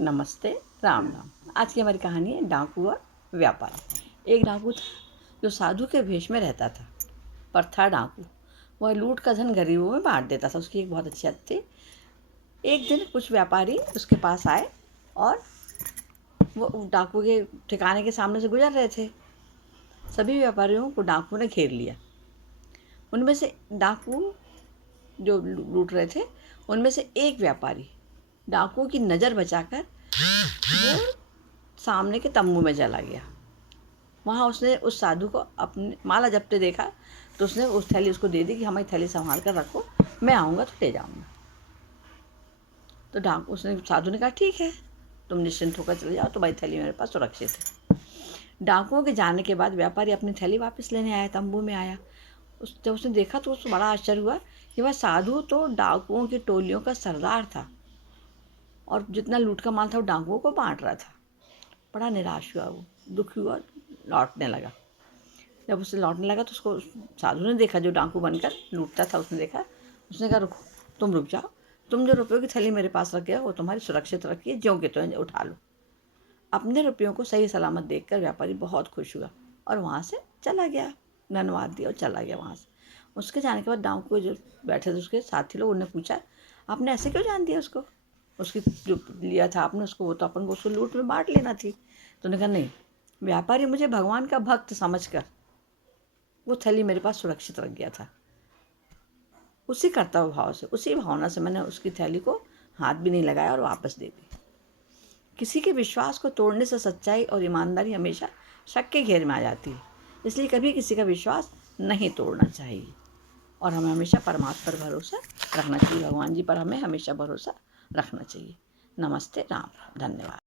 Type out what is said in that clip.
नमस्ते, राम राम। आज की हमारी कहानी है डाकू और व्यापारी। एक डाकू था जो साधु के भेष में रहता था, पर था डाकू। वह लूट का धन गरीबों में बांट देता था। उसकी एक बहुत अच्छी आदत थी। एक दिन कुछ व्यापारी उसके पास आए और वो डाकू के ठिकाने के सामने से गुजर रहे थे। सभी व्यापारियों को डाकू ने घेर लिया। उनमें से डाकू जो लूट रहे थे, उनमें से एक व्यापारी डाकुओं की नज़र बचाकर वो सामने के तंबू में चला गया। वहाँ उसने उस साधु को अपने माला जपते देखा, तो उसने उस थैली उसको दे दी कि हमारी थैली संभाल कर रखो, मैं आऊँगा तो ले जाऊँगा। तो उसने साधु ने कहा ठीक है, तुम निश्चिंत होकर चले जाओ, तुम्हारी थैली मेरे पास सुरक्षित है। डाकुओं के जाने के बाद व्यापारी अपनी थैली वापस लेने आया, तंबू में आया। जब उसने देखा तो उसको बड़ा आश्चर्य हुआ कि वह साधु तो डाकुओं की टोलियों का सरदार था और जितना लूट का माल था वो डाकुओं को बांट रहा था। बड़ा निराश हुआ, वो दुखी हुआ, लौटने लगा। जब उससे लौटने लगा तो उसको साधु ने देखा, जो डाकू बनकर लूटता था, उसने देखा। उसने कहा रुको, तुम रुक जाओ, तुम जो रुपयों की थैली मेरे पास रखे हो वो तुम्हारी सुरक्षित रखिए, ज्यों के त्यों उठा लो। अपने रुपयों को सही सलामत देखकर व्यापारी बहुत खुश हुआ और वहाँ से चला गया। धन्यवाद दिया और चला गया वहाँ से। उसके जाने के बाद डाकू जो बैठे थे उसके साथी लोग, उन्होंने पूछा आपने ऐसे क्यों जान दिया उसको, उसकी जो लिया था आपने उसको, वो तो अपन को उसको लूट में बांट लेना थी। तो उन्होंने कहा नहीं, व्यापारी मुझे भगवान का भक्त समझकर वो थैली मेरे पास सुरक्षित रख गया था। उसी कर्तव्य भाव से, उसी भावना से मैंने उसकी थैली को हाथ भी नहीं लगाया और वापस दे दी। किसी के विश्वास को तोड़ने से सच्चाई और ईमानदारी हमेशा शक के घेर में आ जाती है। इसलिए कभी किसी का विश्वास नहीं तोड़ना चाहिए और हमें हमेशा परमात्मा पर भरोसा रखना चाहिए। भगवान जी पर हमें हमेशा भरोसा रखना चाहिए। नमस्ते, राम राम, धन्यवाद।